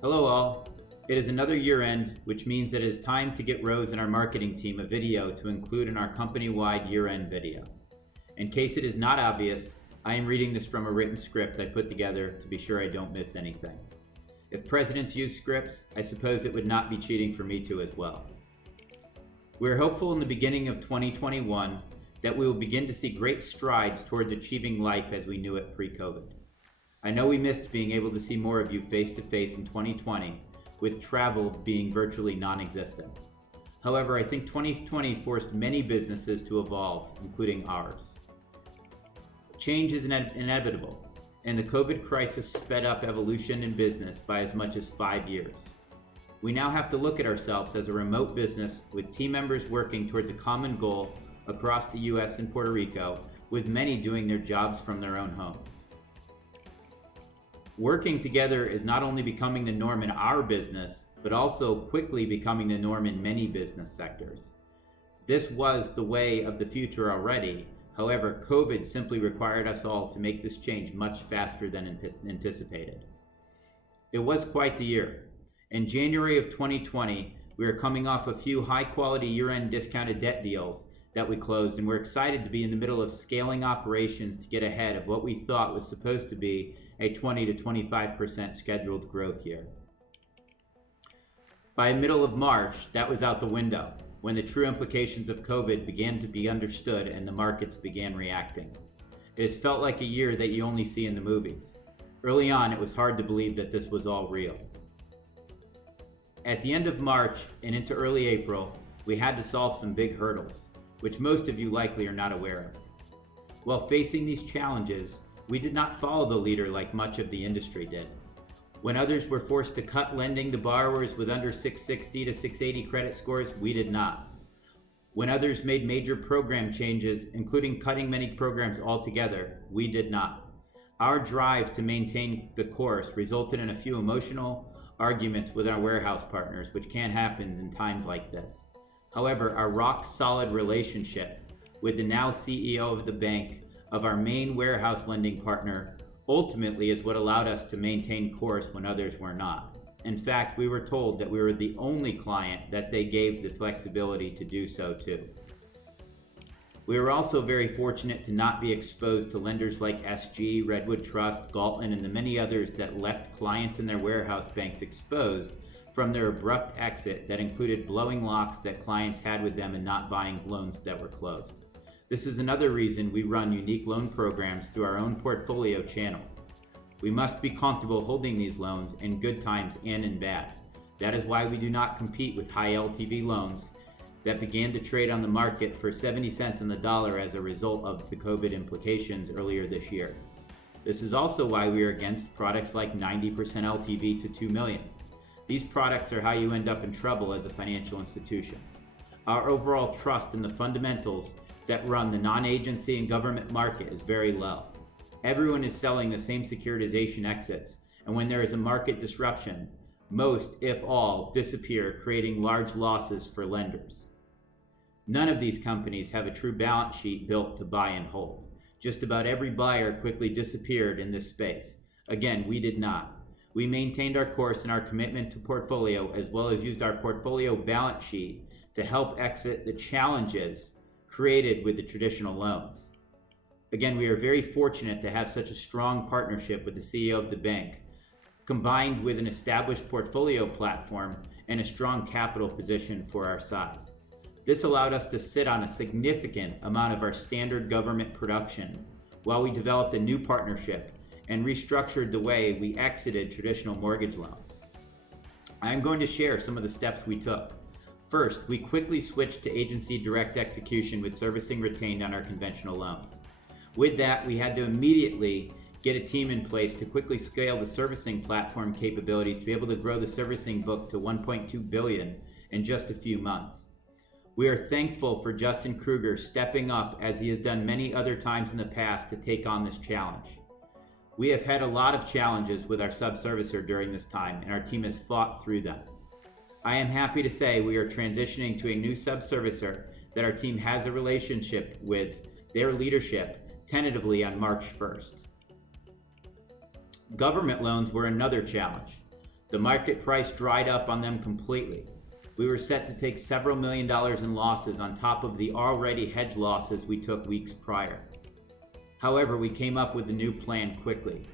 Hello all. It is another year end, which means that it is time to get Rose and our marketing team a video to include in our company-wide year-end video. In case it is not obvious, I am reading this from a written script I put together to be sure I don't miss anything. If presidents use scripts, I suppose it would not be cheating for me to as well. We are hopeful in the beginning of 2021 that we will begin to see great strides towards achieving life as we knew it pre-COVID. I know we missed being able to see more of you face-to-face in 2020, with travel being virtually non-existent. However, I think 2020 forced many businesses to evolve, including ours. Change is inevitable, and the COVID crisis sped up evolution in business by as much as 5 years. We now have to look at ourselves as a remote business with team members working towards a common goal across the US and Puerto Rico, with many doing their jobs from their own homes. Working together is not only becoming the norm in our business, but also quickly becoming the norm in many business sectors. This was the way of the future already. However, COVID simply required us all to make this change much faster than anticipated. It was quite the year. In January of 2020, we were coming off a few high-quality year-end discounted debt deals that we closed, and we're excited to be in the middle of scaling operations to get ahead of what we thought was supposed to be a 20 to 25% scheduled growth year. By middle of March, that was out the window, when the true implications of COVID began to be understood and the markets began reacting. It has felt like a year that you only see in the movies. Early on, it was hard to believe that this was all real. At the end of March and into early April, we had to solve some big hurdles, which most of you likely are not aware of. While facing these challenges, we did not follow the leader like much of the industry did. When others were forced to cut lending to borrowers with under 660 to 680 credit scores, we did not. When others made major program changes, including cutting many programs altogether, we did not. Our drive to maintain the course resulted in a few emotional arguments with our warehouse partners, which can happen in times like this. However, our rock-solid relationship with the now CEO of the bank of our main warehouse lending partner ultimately is what allowed us to maintain course when others were not. In fact, we were told that we were the only client that they gave the flexibility to do so to. We were also very fortunate to not be exposed to lenders like SG, Redwood Trust, Galtland, and the many others that left clients in their warehouse banks exposed from their abrupt exit that included blowing locks that clients had with them and not buying loans that were closed. This is another reason we run unique loan programs through our own portfolio channel. We must be comfortable holding these loans in good times and in bad. That is why we do not compete with high LTV loans that began to trade on the market for 70 cents on the dollar as a result of the COVID implications earlier this year. This is also why we are against products like 90% LTV to 2 million. These products are how you end up in trouble as a financial institution. Our overall trust in the fundamentals that run the non-agency and government market is very low. Everyone is selling the same securitization exits, and when there is a market disruption, most, if all, disappear, creating large losses for lenders. None of these companies have a true balance sheet built to buy and hold. Just about every buyer quickly disappeared in this space. Again, we did not. We maintained our course and our commitment to portfolio, as well as used our portfolio balance sheet to help exit the challenges created with the traditional loans. Again, we are very fortunate to have such a strong partnership with the CEO of the bank, combined with an established portfolio platform and a strong capital position for our size. This allowed us to sit on a significant amount of our standard government production while we developed a new partnership and restructured the way we exited traditional mortgage loans. I'm going to share some of the steps we took. First, we quickly switched to agency direct execution with servicing retained on our conventional loans. With that, we had to immediately get a team in place to quickly scale the servicing platform capabilities to be able to grow the servicing book to $1.2 billion in just a few months. We are thankful for Justin Kruger stepping up, as he has done many other times in the past, to take on this challenge. We have had a lot of challenges with our subservicer during this time, and our team has fought through them. I am happy to say we are transitioning to a new subservicer that our team has a relationship with their leadership tentatively on March 1st. Government loans were another challenge. The market price dried up on them completely. We were set to take several $1 million in losses on top of the already hedged losses we took weeks prior. However, we came up with a new plan quickly.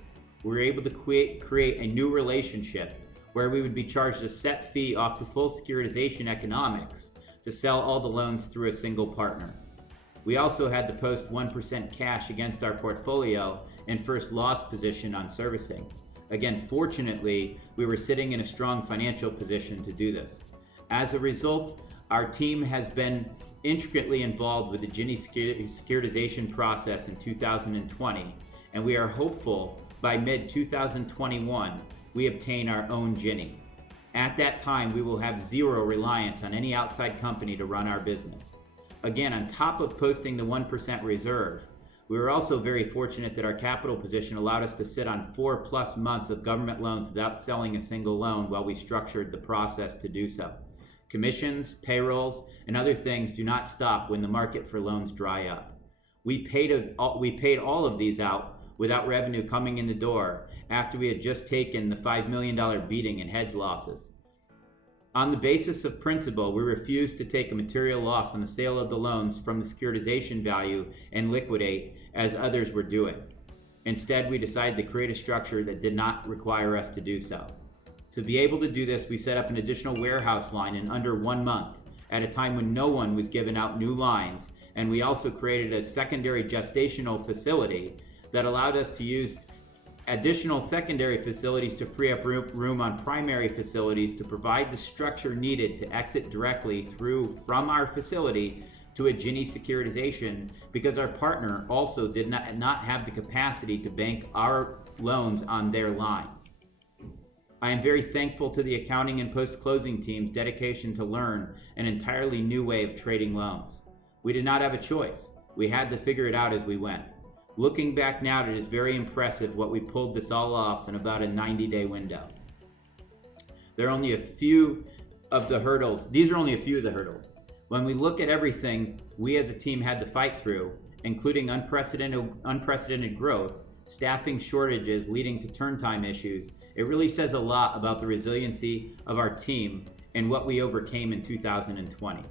We were able to create a new relationship where we would be charged a set fee off the full securitization economics to sell all the loans through a single partner. We also had to post 1% cash against our portfolio and first loss position on servicing. Again, fortunately, we were sitting in a strong financial position to do this. As a result, our team has been intricately involved with the Ginnie securitization process in 2020, and we are hopeful by mid-2021 we obtain our own Ginnie. At that time, we will have zero reliance on any outside company to run our business. Again, on top of posting the 1% reserve, we were also very fortunate that our capital position allowed us to sit on 4+ months of government loans without selling a single loan while we structured the process to do so. Commissions, payrolls, and other things do not stop when the market for loans dry up. We paid all of these out without revenue coming in the door after we had just taken the $5 million beating in hedge losses. On the basis of principle, we refused to take a material loss on the sale of the loans from the securitization value and liquidate as others were doing. Instead, we decided to create a structure that did not require us to do so. To be able to do this, we set up an additional warehouse line in under 1 month at a time when no one was giving out new lines, and we also created a secondary gestational facility that allowed us to use additional secondary facilities to free up room on primary facilities to provide the structure needed to exit directly from our facility to a Ginnie securitization, because our partner also did not have the capacity to bank our loans on their lines. I am very thankful to the accounting and post-closing team's dedication to learn an entirely new way of trading loans. We did not have a choice. We had to figure it out as we went. Looking back now, it is very impressive what we pulled this all off in about a 90-day window. There are only a few of the hurdles. These are only a few of the hurdles. When we look at everything we as a team had to fight through, including unprecedented growth, staffing shortages leading to turn time issues, it really says a lot about the resiliency of our team and what we overcame in 2020.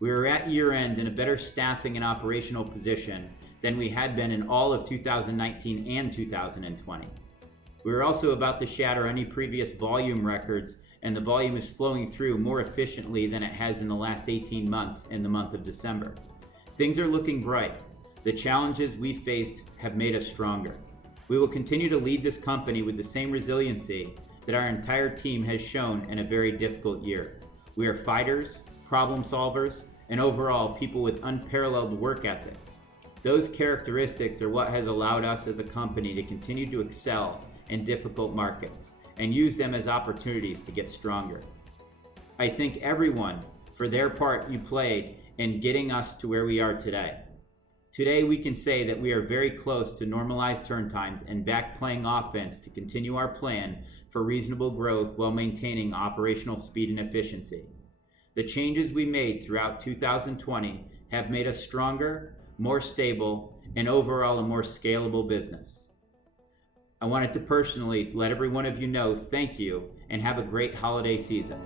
We were at year end in a better staffing and operational position than we had been in all of 2019 and 2020. We were also about to shatter any previous volume records, and the volume is flowing through more efficiently than it has in the last 18 months in the month of December. Things are looking bright. The challenges we faced have made us stronger. We will continue to lead this company with the same resiliency that our entire team has shown in a very difficult year. We are fighters, problem solvers, and overall people with unparalleled work ethics. Those characteristics are what has allowed us as a company to continue to excel in difficult markets and use them as opportunities to get stronger. I thank everyone for their part you played in getting us to where we are today. Today we can say that we are very close to normalized turn times and back playing offense to continue our plan for reasonable growth while maintaining operational speed and efficiency. The changes we made throughout 2020 have made us stronger, more stable, and overall a more scalable business. I wanted to personally let every one of you know thank you and have a great holiday season.